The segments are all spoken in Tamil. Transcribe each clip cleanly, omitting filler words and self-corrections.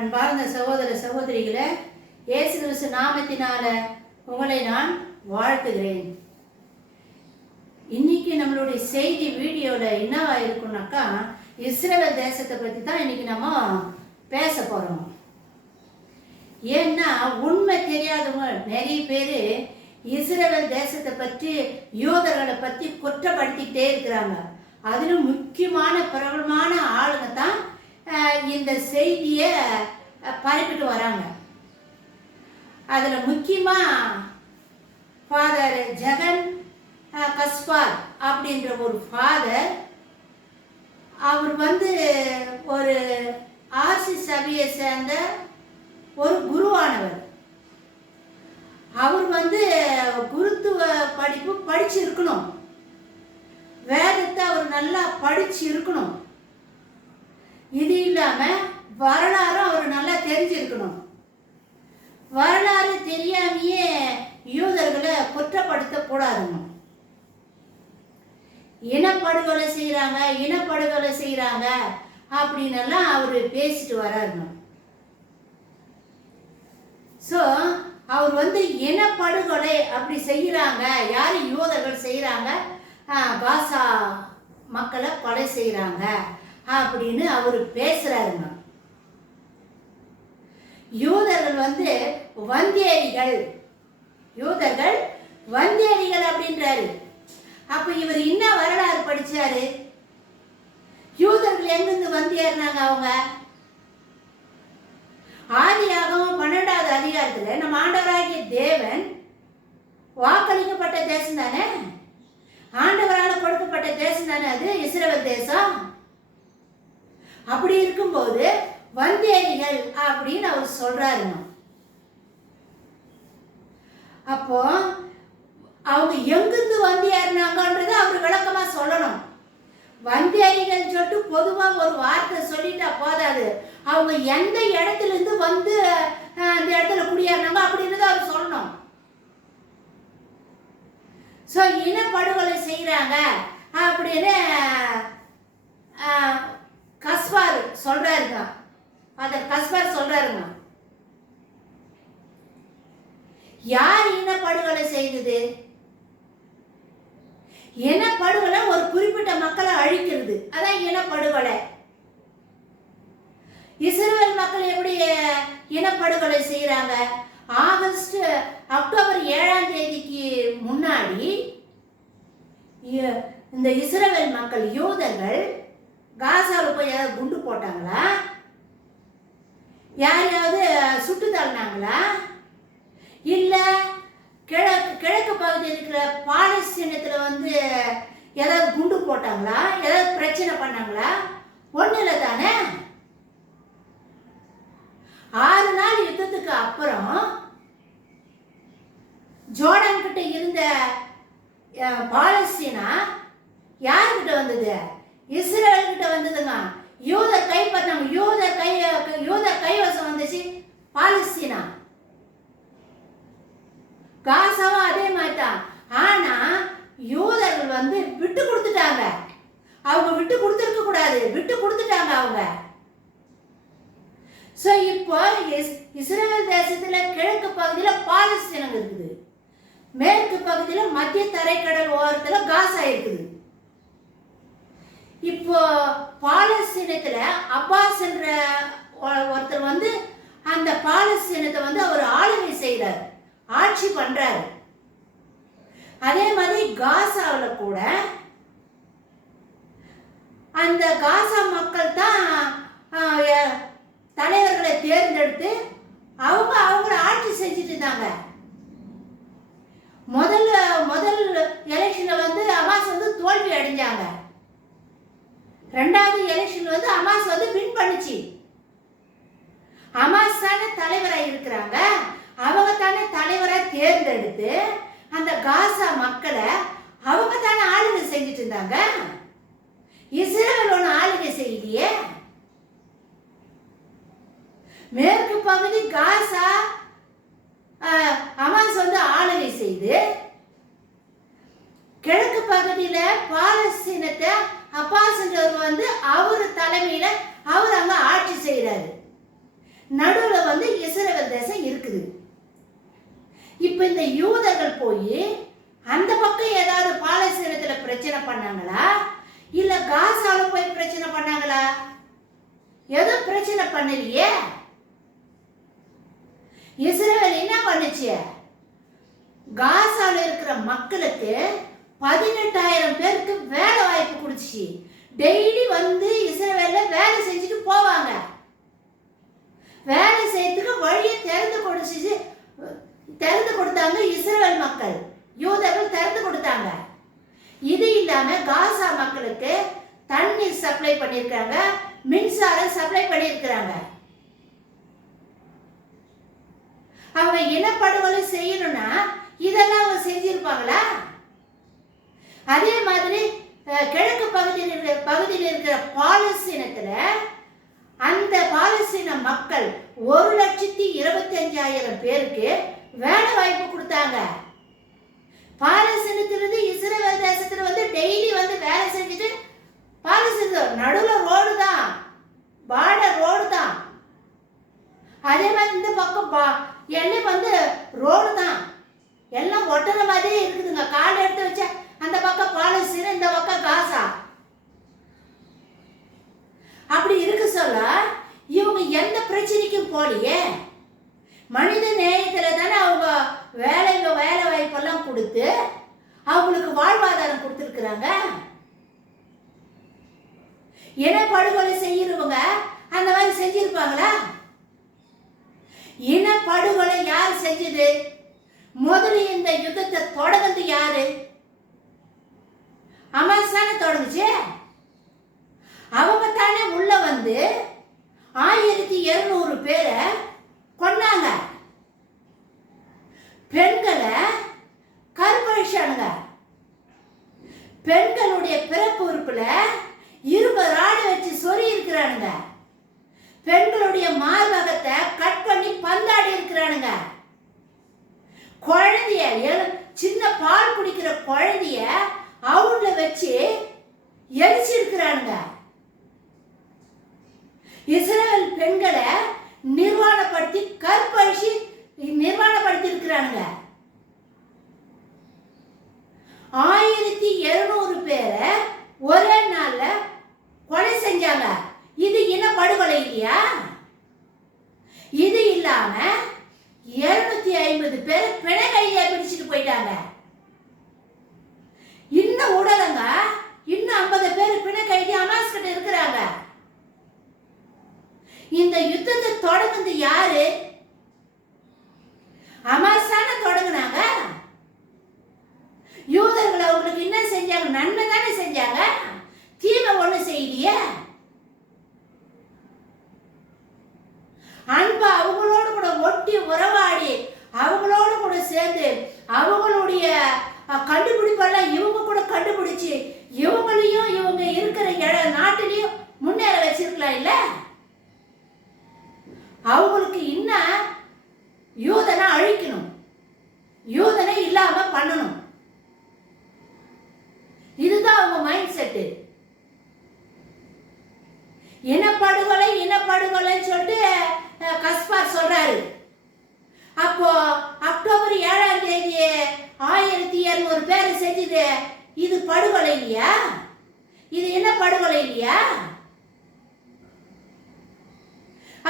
அன்பார்ந்த சகோதர சகோதரிகளை, இயேசு கிறிஸ்து நாமத்தினால உங்களை நான் வாழ்த்துகிறேன். இன்னைக்கு நம்மளுடைய செய்தி வீடியோவில் என்னவா இருக்குன்னாக்கா, இஸ்ரேல் தேசத்தை பற்றி தான் இன்னைக்கு நம்ம பேச போகிறோம். ஏன்னா உண்மை தெரியாதவங்க நிறைய பேர் இஸ்ரேல் தேசத்தை பற்றி, யூதர்களை பற்றி குற்றப்படுத்திக்கிட்டே இருக்கிறாங்க. அதிலும் முக்கியமான பிரபலமான ஆளுங்க தான் இந்த செய்தியை பரப்பிட்டு வராங்க. அதில் முக்கியமாக ஃபாதர் ஜெகன் கஸ்பார் அப்படின்ற ஒரு ஃபாதர், அவர் ஒரு ஆர்சி சபையை சேர்ந்த ஒரு குருவானவர். அவர் குருத்துவ படிப்பு படிச்சிருக்கணும், வேதத்தை அவர் நல்லா படிச்சு இருக்கணும். இது இல்லாமல் வரலாறும் அவர் நல்லா தெரிஞ்சிருக்கணும். வரலாறு தெரியாமையே யூதர்களை குற்றப்படுத்தக்கூடாதுங்க. இனப்படுகொலை செய்கிறாங்க அப்படின்னெல்லாம் அவர் பேசிட்டு வராருங்க. ஸோ அவர் இனப்படுகொலை அப்படி செய்கிறாங்க, யார் யூதர்கள் செய்கிறாங்க, காசா மக்களை கொலை செய்கிறாங்க அப்படின்னு அவர் பேசுறாருங்க. யூதர்கள் வந்தேரிகள் அப்படின்றாரு. அப்ப இவர் என்ன வரலாறு படிச்சாரு? யூதர்கள் எங்கிருந்து வந்தேறினாங்க? அவங்க ஆதியாகமம் 12வது அதிகாரத்துல நம்ம ஆண்டவராகிய தேவன் வாக்களிக்கப்பட்ட தேசம் தானே, ஆண்டவரால் கொடுக்கப்பட்ட தேசம் தானே அது இஸ்ரவேல் தேசம். அப்படி இருக்கும்போது வந்தேரிகள் அப்படின்னு அவர் சொல்றாருங்க. அப்போ அவங்க எங்கிருந்து வந்தேறினாங்கன்றத அவர் விளக்கமா சொல்லணும். வந்தேரிகள் சொல்லிட்டு பொதுவா ஒரு வார்த்தை சொல்லிட்டா போதாது, அவங்க எந்த இடத்துல இருந்து அந்த இடத்துல குடியேறினாங்க அப்படின்றத அவர் சொல்லணும். ஸோ இனப்படுகொலை செய்யறாங்க அப்படின்னு கஸ்பார் சொல்றாருங்க. கஸ்பார் சொல்றாருங்க. யார் இனப்படுகொலை செய்தது? இனப்படுகொலை ஒரு குறிப்பிட்ட மக்களை அழிக்கிறது, அதான் இனப்படுகொலை. இஸ்ரவேல் மக்கள் எப்படி இனப்படுகொலை செய்யறாங்க? அக்டோபர் 7ஆம் தேதிக்கு முன்னாடி இந்த இஸ்ரவேல் மக்கள் யூதர்கள் காசாவில் போய் யாராவது குண்டு போட்டாங்களா? யாரையாவது சுட்டு தள்ளினாங்களா? இல்லை கிழக்கு பகுதியில் இருக்கிற பாலஸ்தீனத்தில் ஏதாவது குண்டு போட்டாங்களா? ஏதாவது பிரச்சனை பண்ணாங்களா? ஒன்றும் இல்லை தானே. 6 நாள் யுத்தத்துக்கு அப்புறம் ஜோர்டான் கிட்ட இருந்த பாலஸ்தீனா யார்கிட்ட வந்தது? இஸ்ரேல் கிட்ட வந்ததுங்க. யூதர் கைப்பற்றினாங்க. யூதர் கைவசம் வந்துச்சு பாலஸ்தீனா. காசாவும் அதே மாதிரி தான். ஆனா யூதர்கள் விட்டு கொடுத்துட்டாங்க. அவங்க விட்டு கொடுத்துருக்க கூடாது, விட்டு கொடுத்துட்டாங்க அவங்க. ஸோ இப்போ இஸ்ரேல் தேசத்துல கிழக்கு பகுதியில பாலஸ்தீனம் இருக்குது, மேற்கு பகுதியில மத்திய தரைக்கடல் ஓரத்துல காசா இருக்குது. இப்போ பாலஸ்தீனத்துல அப்பாஸ் என்ற ஒருத்தர் அந்த பாலஸ்தீனத்தை அவர் ஆளுகை செய்கிறார், ஆட்சி பண்றாரு. அதே மாதிரி காசாவில் கூட அந்த காசா மக்கள் தான் தலைவர்களை தேர்ந்தெடுத்து அவங்கள ஆட்சி செஞ்சுட்டு இருந்தாங்க. முதல் எலெக்ஷன்ல அமாஸ் தோல்வி அடைஞ்சாங்க. 2வது எலெக்ஷன் அமாஸ் வின் பண்ணுச்சு. அமாஸ் தானே தலைவராக இருக்கிறாங்க, அவங்க தானே தலைவராக தேர்ந்தெடுத்து அந்த காசா மக்களை அவங்க தானே ஆளுகை செஞ்சுட்டு இருந்தாங்க. இஸ்ரேல் ஒன்று ஆளுகை செய்யலையே. மேற்கு பகுதி காசா அமாஸ் ஆளுகை செய்து, கிழக்கு பகுதியில பாலஸ்தீனத்தை அப்பாஸ் அவர் தலைமையில அவர் அங்க ஆட்சி செய்யறாரு. நடுவில் வந்து இஸ்ரவேல் தேசம் இருக்குது. இப்ப இந்த யூதர்கள் போய் அந்த பக்கம் ஏதாவது பாலஸ்தீனத்துல பிரச்சனை பண்ணாங்களா, இல்ல காசால போய் பிரச்சனை பண்ணாங்களா? ஏதோ பிரச்சனை பண்ணலையே. இஸ்ரவேல் என்ன பண்ணுச்சு? காசால இருக்கிற மக்களுக்கு 18,000 பேருக்கு வேலை வாய்ப்பு கொடுத்துச்சு. டெய்லி வந்து இஸ்ரவேல்ல வேலை செஞ்சுட்டு போவாங்க. வேலை செய்யறதுக்கு வழியை திறந்து கொடுத்தாங்க இஸ்ரவேல் மக்கள், யூதர்கள் திறந்து கொடுத்தாங்க. இது இல்லாம காசா மக்களுக்கு தண்ணீர் சப்ளை பண்ணியிருக்காங்க, மின்சாரம் சப்ளை பண்ணியிருக்கிறாங்க. அவங்க இனப்படுகொலை செய்யணும்னா இதெல்லாம் அவங்க செஞ்சிருப்பாங்களா? அதே மாதிரி கிழக்கு பகுதியில் இருக்கிற பாலஸ்தீனத்துல அந்த பாலஸ்தீன மக்கள் 1,25,000 பேருக்கு வேலை வாய்ப்பு கொடுத்தாங்க. பாலஸ்தீனத்திலிருந்து இஸ்ரவேல் தேசத்துல வந்து டெய்லி வந்து வேலை செஞ்சுட்டு, பாலஸ்தீன நடுவில் ரோடு தான், பார்டர் ரோடு தான். அதே மாதிரி இந்த பக்கம் எல்லாம் வந்து ரோடு தான், எல்லாம் ஒட்டுற மாதிரியே இருக்குதுங்க. காலை எடுத்து வச்ச அந்த பக்கம் பாலஸ்தீனம், இந்த பக்கம் காசா. அப்படி இருக்கு சொல்ல இவங்க எந்த பிரச்சனைக்கும் போலியே. மனித நேயத்துல தானே அவங்க வேலை வாய்ப்பெல்லாம் கொடுத்து அவங்களுக்கு வாழ்வாதாரம் கொடுத்துருக்குறாங்க. இனப்படுகொலை செய்யறவங்க அந்த மாதிரி செஞ்சிருப்பாங்களா? இனப்படுகொலை யார் செஞ்சது? முதல்ல இந்த யுத்தத்தை தொடங்குது யாரு? ஹமாஸ் தானே தொடங்குச்சு. அவங்க தானே உள்ள வந்து 1200 பேரை கொன்னாங்க. பெண்களை கற்பழிச்சானுங்க. பெண்களுடைய பிறப்பு உறுப்புல 20 ராடு வச்சு சொறி இருக்கிறானுங்க. பெண்களுடைய மார்பகத்தை கட் பண்ணி பந்தாடி இருக்கிறானுங்க. குழந்தைய, சின்ன பால் குடிக்கிற குழந்தைய அவங்கள வச்சு எரிச்சிருக்கிறானுங்க. இஸ்ரவேல் பெண்களை நிர்வாணப்படுத்தி கற்பழிச்சு நிர்வாணப்படுத்தி இருக்கிறானுங்க. 1200 பேரை ஒரே நாள்ல கொலை செஞ்சாங்க. இது இனப்படுகொலை இல்லையா? இது இல்லாம 250 பேர் பிணை கைதியா பிடிச்சிட்டு போயிட்டாங்க. இன்னும் உடலங்க, இன்னும் 50 பேர் பிணை கைதி ஹமாஸ் கிட்ட இருக்கிறாங்க. இந்த யுத்தத்தை தொடங்குது யாரு? ஹமாஸ் தானே தொடங்குனாங்க. யூதர்கள் அவங்களுக்கு என்ன செஞ்சாங்க? நன்மை தானே செஞ்சாங்க, தீமை ஒண்ணு செய்யலையே. அன்பா அவங்களோடு கூட ஒட்டி உறவாடி அவங்களோடு கூட சேர்ந்து அவங்களுடைய கண்டுபிடிப்பெல்லாம் இவங்க கூட கண்டுபிடிச்சு இவங்களையும் இவங்க இருக்கிற நாட்டிலையும் முன்னேற வச்சிருக்கலாம் இல்ல? அவங்களுக்கு இன்னும் யூதனை அழிக்கணும், யூதனை இல்லாம பண்ணணும். இதுதான் அவங்க மைண்ட் செட்டு. இனப்படுகொலைன்னு சொல்லிட்டு கஸ்பார் சொல்றாரு. அப்போ அக்டோபர் 7ஆம் தேதி 1200 பேரை செஞ்சது இது படுகொலை இல்லையா? இது என்ன படுகொலை இல்லையா?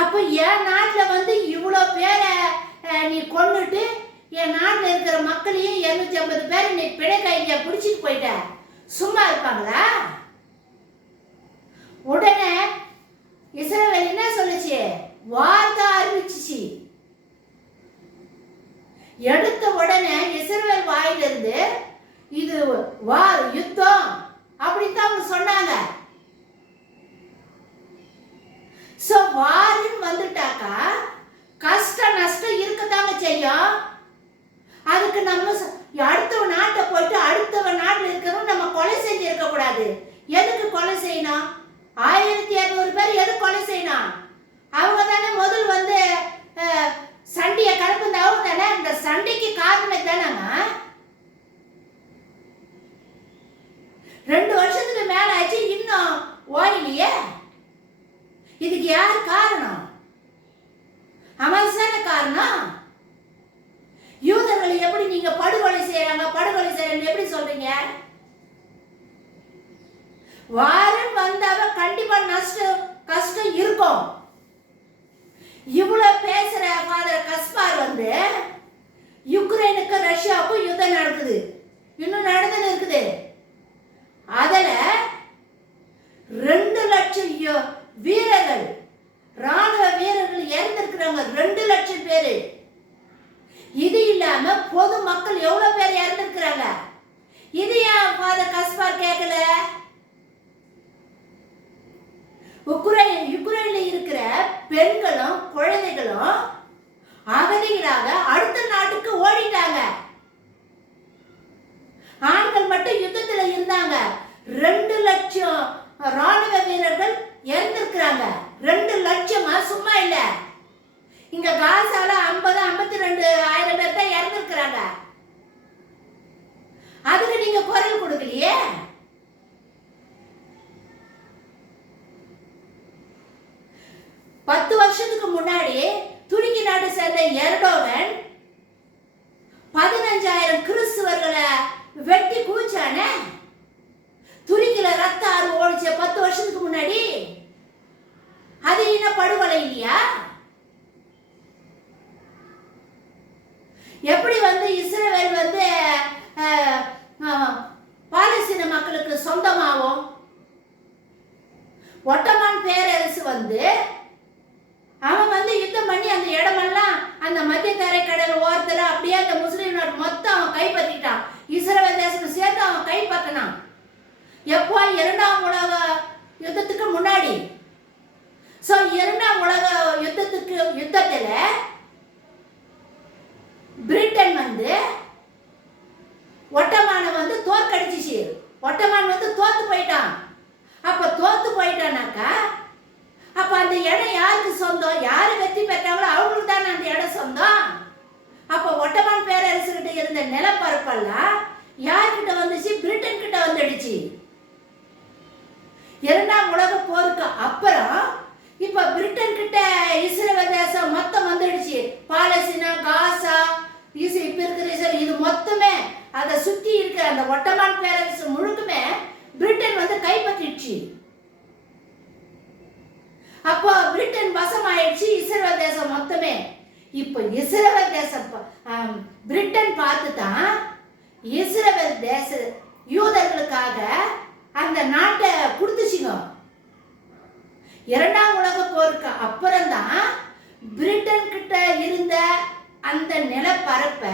அப்ப என் நாட்டுல வந்து இவ்வளோ பேரை நீ கொன்னுட்டு என் நாட்டில் இருக்கிற மக்களையும் 250 பேரை நீ பிணை கைதியா பிடிச்சிட்டு போயிட்ட, சும்மா இருப்பாங்களா? உடனே இஸ்ரவேல் என்ன சொல்லுச்சு? வார்த்தை அறிவிச்சிச்சு. எடுத்த உடனே இஸ்ரவேல் வாயிலிருந்து இது வார், யுத்தம் அப்படித்தான் அவங்க சொன்னாங்க. சோ வாருன்னு வந்துட்டாக்கா கஷ்ட நஷ்டம் இருக்கத்தாங்க செய்யும். அதுக்கு நம்ம அடுத்தவ நாட்டை போயிட்டு அடுத்தவ நாட்டில் இருக்கிறவங்க நம்ம கொலை செஞ்சு இருக்க கூடாது. எதுக்கு கொலை செய்யணும்? 1200 பேர் எதுக்கு கொலை செய்யணும்? அவங்க தானே முதல் வந்து சண்டையை கலப்புந்தவங்க தானே. இந்த சண்டைக்கு காரணமே தானேங்க. 2 வருஷத்துக்கு மேல ஆச்சு, இன்னும் ஓயிலையே. இதுக்கு யார் காரணம்? செய்யறாங்க, படுகொலை செய்யறாங்க எப்படி சொல்றீங்க? வாரம் வந்தாவ கண்டிப்பா நஷ்டம் கஷ்டம் இருக்கும். இவ்வளவு பேசுற ஃபாதர் கஸ்பார் வந்து யுக்ரைனுக்கு ரஷ்யாவுக்கும் யுத்தம் நடக்குது, இன்னும் நடந்துட்டு இருக்குது. அதுல 2 லட்சம் வீரர்கள், ராணுவ வீரர்கள் இறந்திருக்கிறாங்க, 2 லட்சம் பேரு. இது இல்லாம பொது மக்கள் எவ்வளவு பேர் இறந்திருக்கிறாங்க. இது ஏன் ஃபாதர் கஸ்பார் கேட்கல? யுக்ரைன்ல இருக்கிற பெண்களும் குழந்தைகளும் அகதிகளாக அடுத்த நாட்டுக்கு ஓடிட்டாங்க. ஆண்கள் மட்டும் யுத்தத்துல இருந்தாங்க. 2 லட்சம் ராணுவ வீரர்கள் இறந்திருக்கிறாங்க. 2 லட்சமா சும்மா இல்ல. இங்க காசால 52,000 பேர் தான் இறந்திருக்கிறாங்க. அதுக்கு நீங்க குரல் கொடுக்கலையே. பத்து வருஷத்துக்கு முன்னாடி துருக்கி நாட்டை சேர்ந்த எர்டோகன் 15,000 கிறிஸ்துவர்களை வெட்டி குவிச்சானே. துருக்கில ரத்த ஆறு ஓடிச்ச 10 வருஷத்துக்கு முன்னாடி. அது என்ன படுகொலை இல்லையா? எப்படி வந்து இஸ்ரேல் வந்து பாலஸ்தீன மக்களுக்கு சொந்தமாகும்? ஒட்டமான் பேரரசு வந்து அவன் வந்து யுத்தம் பண்ணி அந்த இடமெல்லாம் அந்த மத்திய தரைக்கடல் ஓரத்துல அப்படியே அந்த முஸ்லீம் நாடு மொத்தம் அவன் கைப்பற்றிட்டான். இஸ்ரேல் தேசம் சேர்த்து அவன் கைப்பற்றினான். எப்போ? 2ஆம் உலக யுத்தத்துக்கு முன்னாடி. சோ 2ஆம் உலக யுத்தத்துல பிரிட்டன் வந்து ஒட்டமான வந்து தோற்கடிச்சிச்சு. ஒட்டமான் வந்து தோத்து போயிட்டான். அப்ப தோத்து போயிட்டானாக்கா அப்ப அந்த இடம் யாருக்கு சொந்தம்? யாரு வெற்றி பெற்றாங்களோ அவங்களுக்கு தானே அந்த இடம் சொந்தம். அப்ப ஒட்டமான் பேரரசு கிட்ட இருந்த நிலப்பரப்பெல்லாம் யார்கிட்ட வந்துச்சு? பிரிட்டன் கிட்ட வந்துடுச்சு. 2ஆம் உலக போருக்கு அப்புறம் இப்ப பிரிட்டன் கிட்ட இஸ்ரேல் தேசம் மொத்தம் வந்துடுச்சு. பாலஸ்தீனா, காசா, இப்ப இருக்கிற இது மொத்தமே அதை சுற்றி இருக்கிற அந்த ஒட்டமான் பேரரசு முழுக்குமே பிரிட்டன் வந்து கைப்பற்றிடுச்சு. அப்போ பிரிட்டன் வசம் ஆயிடுச்சு இஸ்ரேல் தேசம் மொத்தமே. இப்ப இஸ்ரேல் தேசம் பிரிட்டன் பார்த்துதான் இஸ்ரேல் தேச யூதர்களுக்காக அந்த நாட்டை கொடுத்துச்சுங்க. 2ஆம் உலக போருக்கு அப்புறம்தான் பிரிட்டன் கிட்ட இருந்த அந்த நிலப்பரப்ப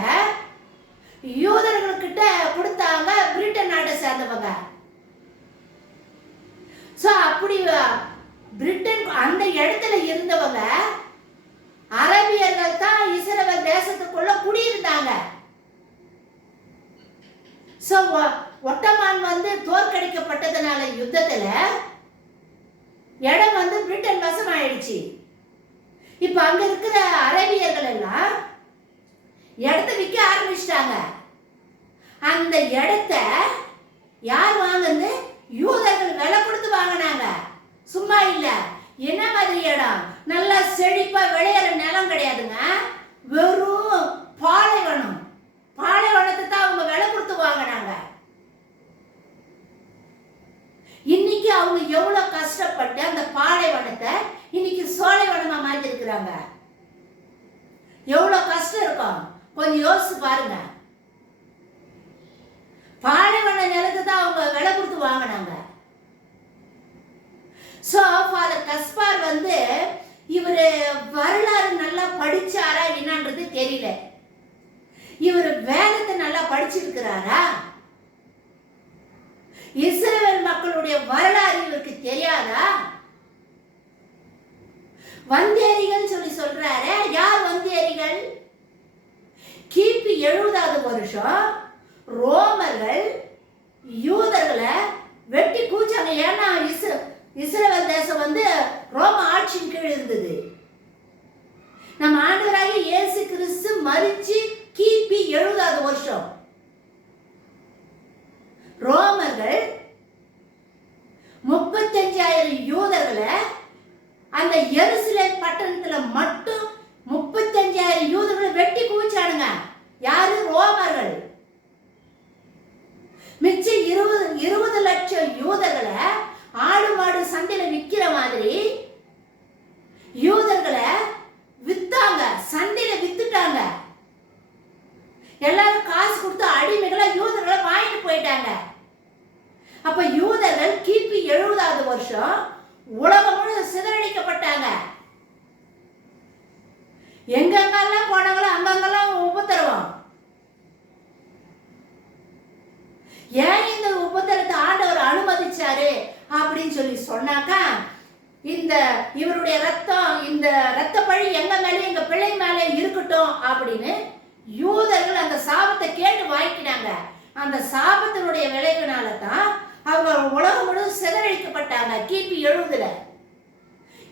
யூதர்கள்கிட்ட கொடுத்தாங்க பிரிட்டன் நாட்டை சேர்ந்தவங்க. சோ அப்படி பிரிட்டன் அந்த இடத்துல இருந்தவங்க அரபியர்கள் தான் இஸ்ரேல் தேசத்துக்குள்ள குடியிருந்தாங்க. சோ ஒட்டமான் வந்து தோற்கடிக்கப்பட்டதுனால யுத்தத்துல இடம் வந்து பிரிட்டன் வசம் ஆயிடுச்சு. இப்ப அங்க இருக்கிற அரபியர்கள் எல்லாம் இடத்தை விற்க ஆரம்பிச்சிட்டாங்க. அந்த இடத்த யார் வாங்குது? யூதர்கள் விலை கொடுத்து வாங்கினாங்க. சும்மா இல்ல. என்ன மாதிரி இடம்? நல்லா செழிப்பா விளையாடுற நிலம் கிடையாதுங்க. வெறும் பாலைவனம். பாலைவனத்தை தான் அவங்க விலை கொடுத்து வாங்கினாங்க. இன்னைக்கு அவங்க எவ்வளவு கஷ்டப்பட்டு அந்த பாலைவனத்தை இன்னைக்கு சோலைவனமா மாத்தி இருக்கிறாங்க. எவ்வளவு கஷ்டம் இருக்கும் கொஞ்சம் யோசிச்சு பாருங்க. பாலைவன நிலத்தை தான் அவங்க விலை கொடுத்து வாங்கினாங்க. சோ ஃபாதர் கஸ்பார் வந்து இவரு வரலாறு நல்லா படிச்சாரா என்னன்றது தெரியல. இவரு வேதத்தை நல்லா படிச்சிருக்கிறாரா? இஸ்ரேல் மக்களுடைய வரலாறு இவருக்கு தெரியாதா? வந்தேரிகள் சொல்லி சொல்றாரு. யார் வந்தேரிகள்? கிபி 70வது வருஷம் ரோமர்கள் யூதர்களை வெட்டி கூச்சாங்க. ஏன்னா இஸ்ரேல் தேசம் வந்து ரோம ஆட்சியின் கீழ் இருந்தது. நம்ம ஆண்டவராகிய இயேசு கிறிஸ்து மரிச்சு கிபி 70வது வருஷம் ரோமர்கள் 35,000 யூதர்களை அந்த எருசலேம் பட்டணத்துல மட்டும் 35,000 யூதர்களை வெட்டி குவிச்சானுங்க. யாரு? ரோமர்கள். அப்ப யூதர்கள் கிபி 70வது வருஷம் உலகம் முழுவதும் சிதறடிக்கப்பட்டாங்க. எங்கெங்கெல்லாம் போனாங்களோ அங்கங்கெல்லாம் உபத்திரவம். ஏன் இந்த உபத்திரத்தை ஆண்டவர் அனுமதிச்சாரு அப்படின்னு சொல்லி சொன்னாக்கா, இந்த இவருடைய ரத்தம், இந்த ரத்த பழி எங்க மேலே எங்க பிள்ளை மேலே இருக்கட்டும் அப்படின்னு யூதர்கள் அந்த சாபத்தை கேட்டு வாங்கினாங்க. அந்த சாபத்தினுடைய விளைவுனால தான் அவங்க உலகம் முழுவதும் சிதறடிக்கப்பட்டாங்க. கிபி 70ல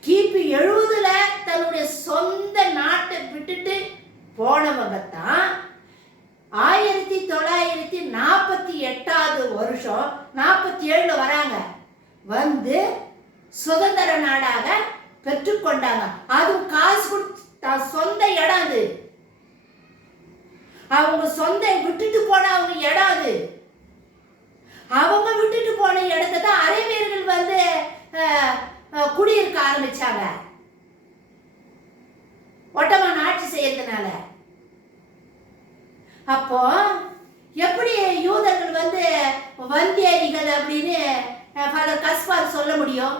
கிபி 70ல தன்னுடைய சொந்த நாட்டை விட்டுட்டு போனவங்க தான் 1948வது வருஷம் 47ல வராங்க. வந்து சுதந்திர நாடாக பெற்றுக்கொண்டாங்க. அதுவும் காசு கொடுத்து சொந்த இடம். அது அவங்க சொந்த விட்டுட்டு போன அவங்க இடம். அது அவங்க விட்டுட்டு போன இடத்தை தான் அரேபியர்கள் வந்து குடியிருக்க ஆரம்பிச்சாங்க, ஒட்டமான் ஆட்சி செய்யறதுனால. அப்போ எப்படி யூதர்கள் வந்து வந்தியடிகள் அப்படின்னு ஃபாதர் கஸ்பார் சொல்ல முடியும்?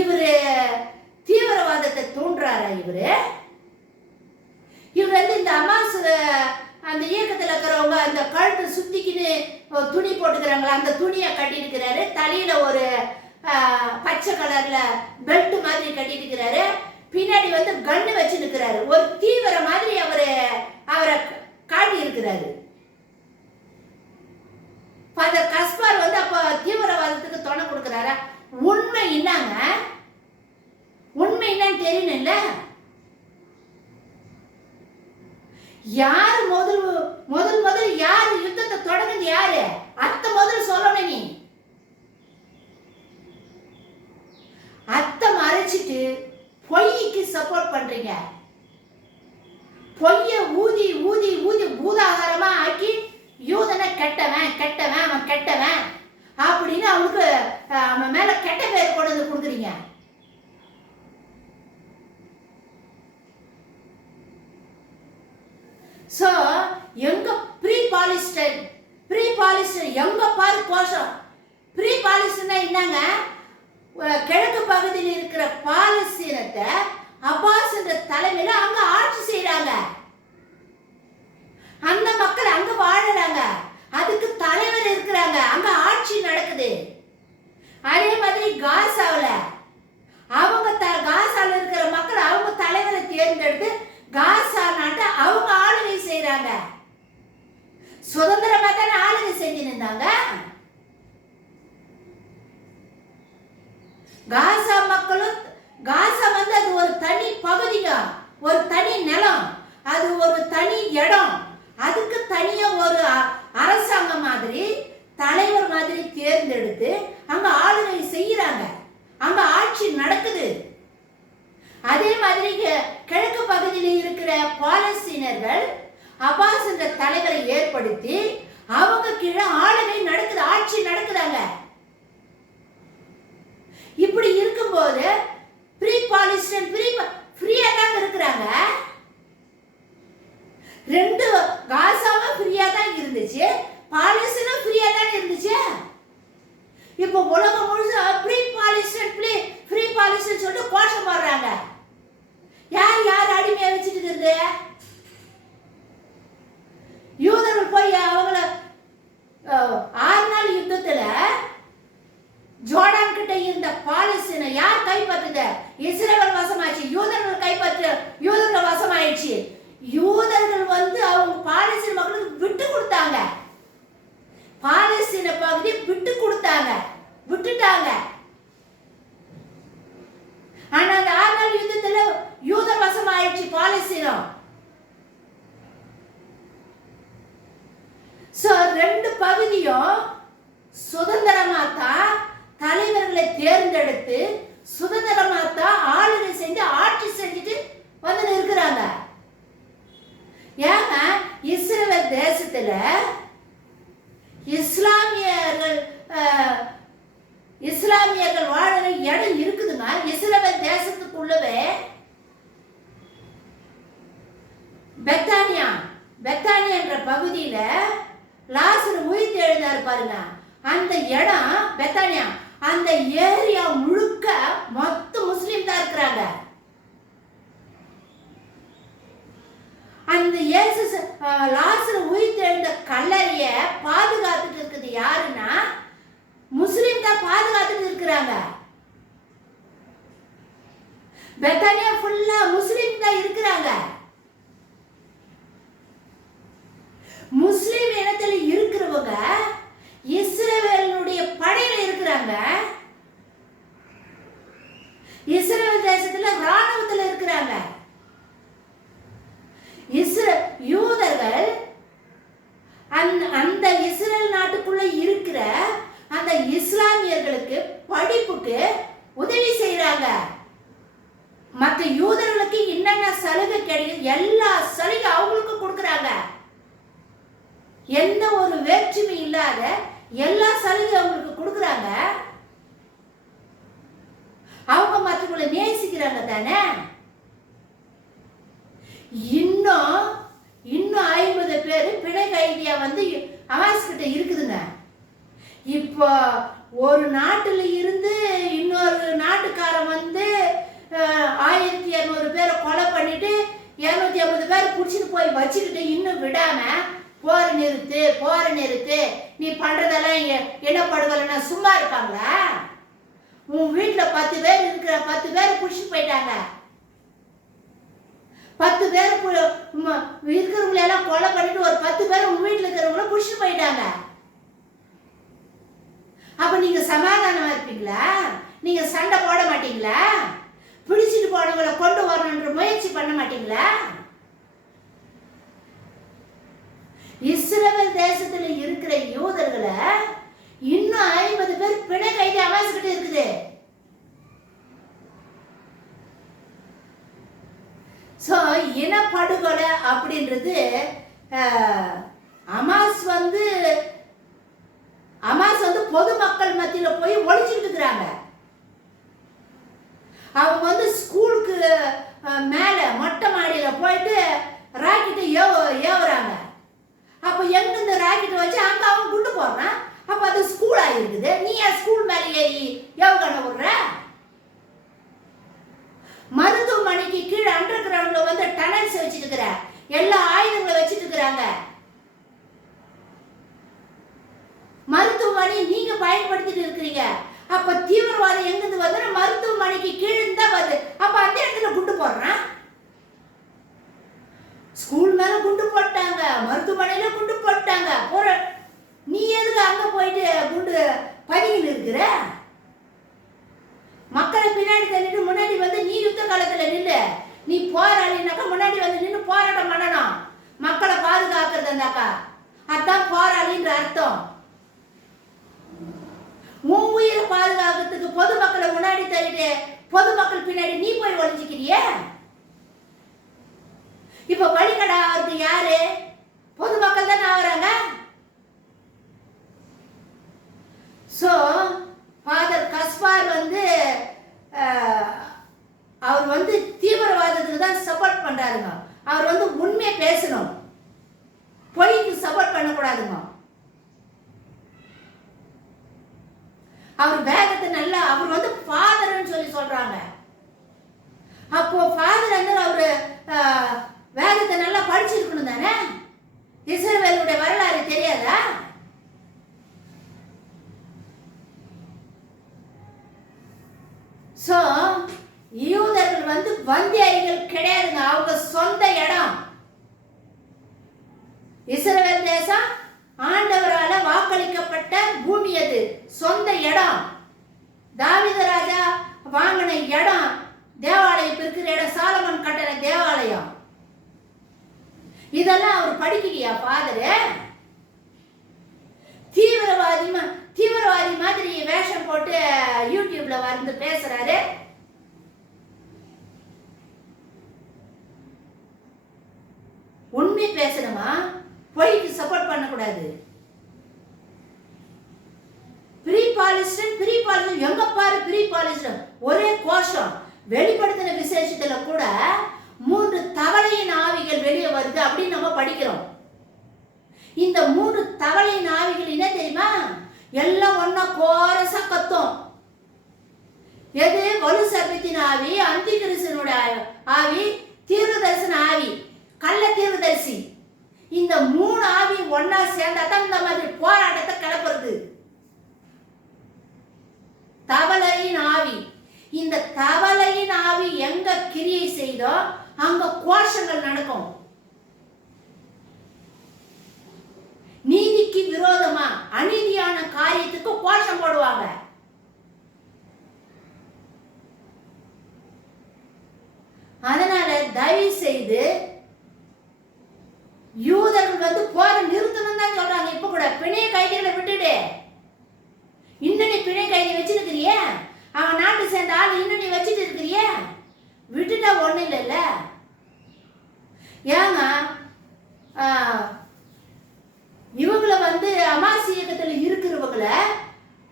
இவரு தீவிரவாதத்தை தூண்டுறாரா? இவர் வந்து இந்த அமாஸ் அந்த இயக்கத்தில் இருக்கிறவங்க அந்த கழுத்தை சுத்திக்கின்னு துணி போட்டுக்கிறாங்களா, அந்த துணியை கட்டிருக்கிறாரு. தலையில ஒரு பச்சை கலர்ல பெல்ட் மாதிரி கட்டிருக்கிறாரு. பின்னாடி வந்து கண்ணு வச்சுருக்கிறாரு. ஒரு தீவிர மாதிரி அவரை காட்டி இருக்கிறாரு. ஃபாதர் கஸ்பார் வந்து அப்ப தீவிரவாதத்துக்கு துணை கொடுக்கிறாரா? உண்மை என்னங்க? உண்மை என்னன்னு தெரியணும்ல. யார் முதல் யாரு யுத்தத்தை தொடங்குது? யாரு? அத்தை முதல் சொல்லணும். நீ அத்தை மறைச்சிட்டு பொய்க்கு சப்போர்ட் பண்றீங்க. பொய்ய ஊதி ஊதி ஊதி பூதாகாரமா ஆக்கி யூதனை கெட்டவன் கெட்டவன் அவன் கெட்டவன் அப்படின்னு அவனுக்கு அவன் மேல கெட்ட பேர் கொண்டு வந்து கொடுக்குறீங்க. சோ எங்க ப்ரீ பாலிஸ்டர் எங்க பாரு கோஷம். ப்ரீ பாலிஸ்டர்னா என்னங்க? கிழக்கு பகுதியில் இருக்கிற பாலஸ்தீனத்தை அப்பாஸ் என்ற தலைமையில அங்க ஆட்சி செய்யறாங்க. அந்த மக்கள் அங்க வாழறாங்க. அதுக்கு தலைவர் இருக்கிறாங்க. அங்க ஆட்சி நடக்குது. அதே மாதிரி காசாவுல அவங்க காசால இருக்கிற மக்கள் அவங்க தலைவரை தேர்ந்தெடுத்து காசா நாட்டை அவங்க ஆளுகை செய்யறாங்க. சுதந்திரமா தானே ஆளுகை செஞ்சு நின்றாங்க. காசா மக்களும் காசா வந்து அது ஒரு தனி பகுதிங்க, ஒரு தனி நிலம், அது ஒரு தனி இடம். அதுக்கு தனியா ஒரு அரசாங்கம் மாதிரி தலைவர் மாதிரி தேர்ந்தெடுத்து அங்க ஆளுகை செய்யறாங்க. அங்க ஆட்சி நடக்குது. அதே மாதிரி கிழக்கு பகுதியில் இருக்கிற பாலஸ்தீனர்கள் அப்பாஸ் என்ற தலைவரை ஏற்படுத்தி அவங்க கீழே ஆளுகை நடக்குது, ஆட்சி நடக்குதாங்க. இப்படி இருக்கும்போது ப்ரீ பாலிஸ்டியன் ஃப்ரீயா தான் இருக்கிறாங்க. ரெண்டு காசாவும் ஃப்ரீயா தான் இருந்துச்சு, பாலஸ்தீனும் ஃப்ரீயா தான் இருந்துச்சு. இப்போ உலகம் முழுசும் ப்ரீ பாலிஸ்டியன் சொல்லிட்டு கோஷம் போடுறாங்க. யார் அடிமையா வச்சுட்டு இருக்குது? யூதர்கள் போய் அவங்கள 6 நாள் யுத்தத்துல ஜோர்டான் கிட்ட இருந்த பாலஸ்தீனை யார் கைப்பற்றுது? இஸ்ரேல் வசமாச்சு. யூதர்கள் வசமாயிடுச்சு. யூதர்கள் வந்து அவங்க பாலஸ்தீன மக்களுக்கு விட்டு கொடுத்தாங்க. பாலஸ்தீன பகுதி விட்டுட்டாங்க. ஆனா அந்த 6 நாள் யுத்தத்துல யூதர் வசமாயிடுச்சு பாலஸ்தீனம். ரெண்டு பகுதியும் சுதந்திரமா தான் தலைவர்களை தேர்ந்தெடுத்து சுதந்திரமா தான் ஆளுகை செஞ்சு ஆட்சி செஞ்சுட்டு வந்து இருக்கிறாங்க. ஏங்க இஸ்ரேல் தேசத்துல இஸ்லாமியர்கள் வாழற இடம் இருக்குதுங்க. இஸ்ரேல் தேசத்துக்குள்ளவே பெத்தானியா என்ற பகுதியில லாசரு உயிர் எழுந்தாரு பாருங்க, அந்த இடம் பெத்தானியா, அந்த ஏரியா முழுக்க மொத்த முஸ்லீம் தான் இருக்கிறாங்க. அந்த லாசரு உயிர் எழுந்த கல்லறைய பாதுகாத்துட்டு இருக்குது யாருன்னா முஸ்லீம் தான் பாதுகாத்துட்டு இருக்கிறாங்க. பெத்தானியா ஃபுல்லா முஸ்லீம் தான் இருக்கிறாங்க. முஸ்லிம் இனத்துல இருக்கிறவங்க இஸ்ரவேலுடைய படையில இருக்கிறாங்க. இஸ்ரவேல் தேசத்துல ராணுவத்துல இருக்கிறாங்க. யூதர்கள் அந்த இஸ்ரேல் நாட்டுக்குள்ள இருக்கிற அந்த இஸ்லாமியர்களுக்கு படிப்புக்கு உதவி செய்யறாங்க. மற்ற யூதர்களுக்கு என்னென்ன சலுகை கிடைக்கும் எல்லா சலுகை அவங்களுக்கு கொடுக்கறாங்க. எந்த ஒரு வேற்றுமை இல்லாத எல்லா சலுகை அவங்களுக்கு கொடுக்கறாங்க. அவங்க மற்றவங்களை நேசிக்கிறாங்க தானே. இன்னும் 50 பேர் பிணை கைதியா வந்து ஹமாஸ் கிட்ட இருக்குதுங்க. இப்போ ஒரு நாட்டுல இருந்து இன்னொரு நாட்டுக்காரன் வந்து 1200 பேரை கொலை பண்ணிட்டு 250 பேர் புடிச்சிட்டு போய் வச்சுக்கிட்டு இன்னும் விடாம போற நிறுத்து நீ பண்றதெல்லாம் என்ன படுகொலைன்னா சும்மா இருப்பாங்களா? உன் வீட்டுல 10 பேர் இருக்கிற 10 பேரை புடிச்சிட்டு போயிட்டாங்க. 10 பேர் இருக்கிறவங்களை எல்லாம் கொலை பண்ணிட்டு ஒரு 10 பேர் உங்க வீட்டுல இருக்கிறவங்கள புடிச்சிட்டு போயிட்டாங்க. அப்ப நீங்க சமாதானமா இருப்பீங்களா? நீங்க சண்டை போட மாட்டீங்களா? பிடிச்சிட்டு போனவங்களை கொண்டு வரணுன்ற முயற்சி பண்ண மாட்டீங்களா? இஸ்ரவேல் தேசத்துல இருக்கிற யூதர்களை இன்னும் 50 பேர் பிணை கைதி ஹமாஸ் கிட்ட இருக்குது. ஸோ இனப்படுகொலை அப்படின்றது ஹமாஸ் வந்து பொதுமக்கள் மத்தியில் போய் ஒழிச்சுட்டு இருக்கிறாங்க. அவங்க வந்து ஸ்கூலுக்கு மேல மொட்டை மாடியில போயிட்டு ராக்கெட்டை ஏவுறாங்க. அப்போ எங்க இந்த ராக்கெட் வச்சு அங்க அவங்க குண்டு போடுறான். அப்ப அது ஸ்கூல் ஆயிருக்குது. நீ ஏன் ஸ்கூல் மேல ஏறி ஏவுகணை விடுற? மருத்துவமனைக்கு கீழே அண்டர் கிரவுண்ட்ல வந்து டனல்ஸ் வச்சிட்டு இருக்கிற எல்லா ஆயுதங்களை வச்சிட்டு இருக்கிறாங்க. மருத்துவமனை நீங்க பயன்படுத்திட்டு இருக்கிறீங்க. அப்ப தீவிரவாதம் எங்கிருந்து வந்து மருத்துவமனைக்கு கீழே தான் வருது. அப்ப அந்த இடத்துல குண்டு போடுறான். ஸ்கூல் மேல குண்டு போட்டாங்க, மருத்துவமனையில குண்டு போட்டாங்க. நீ எதுக்கு அங்க போயிட்டு குண்டு பணியில் இருக்கிற? மக்களை பின்னாடி தள்ளிட்டு முன்னாடி வந்து நீ யுத்த காலத்துல நில்லு. நீ போராளினாக்கா முன்னாடி வந்து நின்று போராட்டம் பண்ணணும். மக்களை பாதுகாக்கிறதுனாக்கா அதான் போராளின்ற அர்த்தம். உன் உயிரை பாதுகாக்கிறதுக்கு பொதுமக்களை முன்னாடி தள்ளிட்டு பொதுமக்கள் பின்னாடி நீ போய் ஒழிஞ்சுக்கிறிய. இப்ப வழிகடா ஆகுது யாரு? பொதுமக்கள் தானே ஆகுறாங்க. சோ ஃபாதர் கஸ்பார் வந்து அவர் வந்து தீவிரவாதத்துக்கு தான் சப்போர்ட் பண்றாருங்க. அவர் வந்து உண்மையை பேசணும், பொய்க்கு சப்போர்ட் பண்ணக்கூடாதுங்க. அவர் வேதத்தை நல்லா அவர் வந்து ஃபாதர்னு சொல்லி சொல்றாங்க. அப்போ ஃபாதர் வந்து அவரு வேதத்தை நல்லா படிச்சிருக்கணும் தானே. இஸ்ரவேலுடைய வரலாறு தெரியாதா? சோ யூதர்கள் வந்து வந்தியர்கள் கிடையாதுங்க. அவங்க சொந்த இடம். இஸ்ரவேல் தேசம் ஆண்டவரால வாக்களிக்கப்பட்ட பூமி, அது சொந்த இடம். தாவீது ராஜா வாங்கின இடம், தேவாலயம் இருக்கிற இடம், சாலமன் கட்டின தேவாலயம். இதெல்லாம் அவர் படிக்கலையா ஃபாதரு? தீவிரவாதி மாதிரி வேஷம் போட்டு யூடியூப்ல வந்து பேசுறாரு. உண்மை பேசணுமா, பொய்க்கு சப்போர்ட் பண்ணக்கூடாது. ப்ரீ பாலிஸ்டன் எங்க பாரு ப்ரீ பாலிஸ்டன் ஒரே கோஷம். வெளிப்படுத்தின விசேஷத்துல கூட 3 தவளையின் ஆவிகள் வெளியே வருது அப்படின்னு நம்ம படிக்கிறோம். இந்த 3 தவளையின் ஆவிகள் என்ன தெரியுமா? எல்லாம் ஒன்னா கோரசா கத்தும். எது? வலு சர்ப்பத்தின் ஆவி, அந்தி கிறிஸ்துவனுடைய ஆவி, தீர்க்கதரிசன ஆவி, கள்ள தீர்க்கதரிசி. இந்த 3 ஆவி ஒன்னா சேர்ந்தா தான் இந்த மாதிரி போராட்டத்தை கிளப்புறது. தவளையின் ஆவி. இந்த தவளையின் ஆவி எங்க கிரியை செய்தோ அங்க கோஷங்கள் நடக்கும். நீதிக்கு விரோதமா அநீதியான காரியத்துக்கு கோஷம் போடுவாங்க. அதனால தயவு செய்து யூதர்கள் போற நிறுத்தணும் தான் சொல்றாங்க. இப்ப கூட பிணைய கைதிகளை விட்டுடு. இன்னும் நீ பிணை கைதி வச்சிருக்கிறிய, அவன் நாட்டு சேர்ந்த ஆள் இன்னும் நீ வச்சுட்டு இருக்கிறிய, விட்டுட்டா ஒண்ணு இல்லைல்ல. ஏங்க இவங்கள அமாசி இயக்கத்துல இருக்கிறவங்கள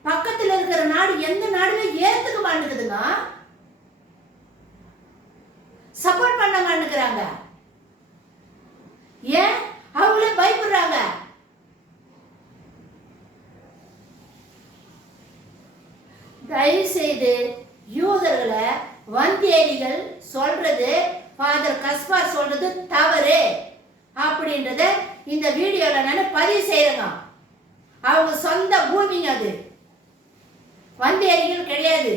பக்கத்துல இருக்கிற நாடு எந்த நாடுமே ஏத்துக்க மாட்டேங்குதுங்க, சப்போர்ட் பண்ண மாட்டேங்கிறாங்க. ஏன்? அவங்களே பயப்படுறாங்க. தயவு செய்து யூதர்களை வந்தேரிகள் சொல்றது, ஃபாதர் கஸ்பார் சொல்றது தவறு அப்படின்றத இந்த வீடியோல நான் பதிவு செய்யறேங்க. அவங்க சொந்த பூமிங்க, அது வந்தேரிகள் கிடையாது.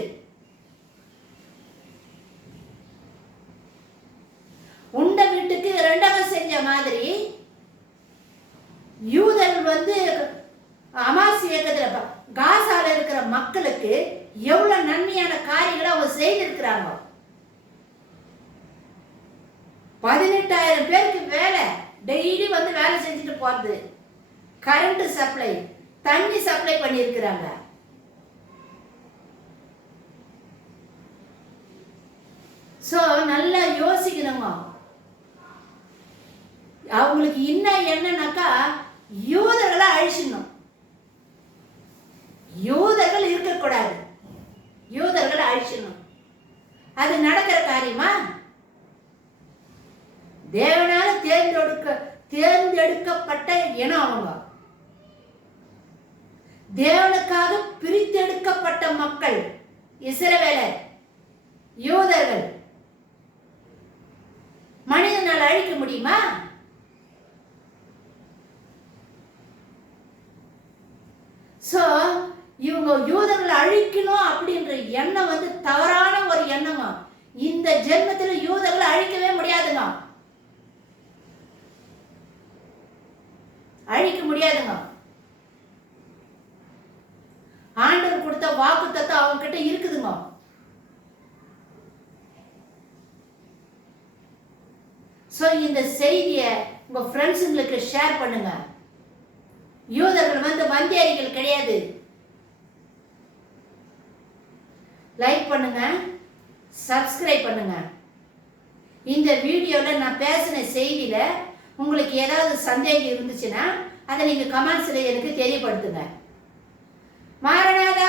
உண்ட வீட்டுக்கு ரெண்டகம் செஞ்ச மாதிரி யூதர்கள் அமாசி இயக்கத்துல காசால இருக்கிற மக்களுக்கு எவ்வளவு நன்மையான காரியங்களை அவங்க செய்திருக்கிறாங்க. 18,000 பேருக்கு வேலை, டெய்லி வேலை செஞ்சுட்டு போறது. கரண்ட் சப்ளை, தண்ணி சப்ளை பண்ணியிருக்கிறாங்க. சோ நல்லா யோசிக்கணுங்க. அவங்களுக்கு இன்னும் என்னன்னாக்கா யூதர்களை அழிச்சிடணும். யூதர்கள் இருக்கக்கூடாது, யூதர்களை அழிச்சிடணும். அது நடக்கிற காரியமா? தேவனால தேர்ந்தெடுக்கப்பட்ட இனம் அவங்க, தேவனுக்காக பிரித்தெடுக்கப்பட்ட மக்கள் இஸ்ரவேலர், யூதர்கள். மனிதனால் அழிக்க முடியுமா? சோ இவங்க யூதர்களை அழிக்கணும் அப்படின்ற எண்ணம் தவறான ஒரு எண்ணமா. இந்த ஜென்மத்தில் யூதர்களை அழிக்கவே முடியாதுங்க, அழிக்க முடியாதுங்க. ஆண்டவர் கொடுத்த வாக்குத்தத்தம் அவங்க கிட்ட இருக்குதுங்க. சோ இந்த செய்தியை உங்க ஃப்ரெண்ட்ஸுங்களுக்கு ஷேர் பண்ணுங்க. யூதர்கள் வந்தேரிகள் கிடையாது. லைக் பண்ணுங்க, சப்ஸ்கிரைப் பண்ணுங்க. இந்த வீடியோல நான் பேசின செய்தியில உங்களுக்கு ஏதாவது சந்தேகம் இருந்துச்சுன்னா அதை நீங்க கமெண்ட்ஸ்ல எனக்கு தெரியப்படுத்துங்க. மாரநாதா.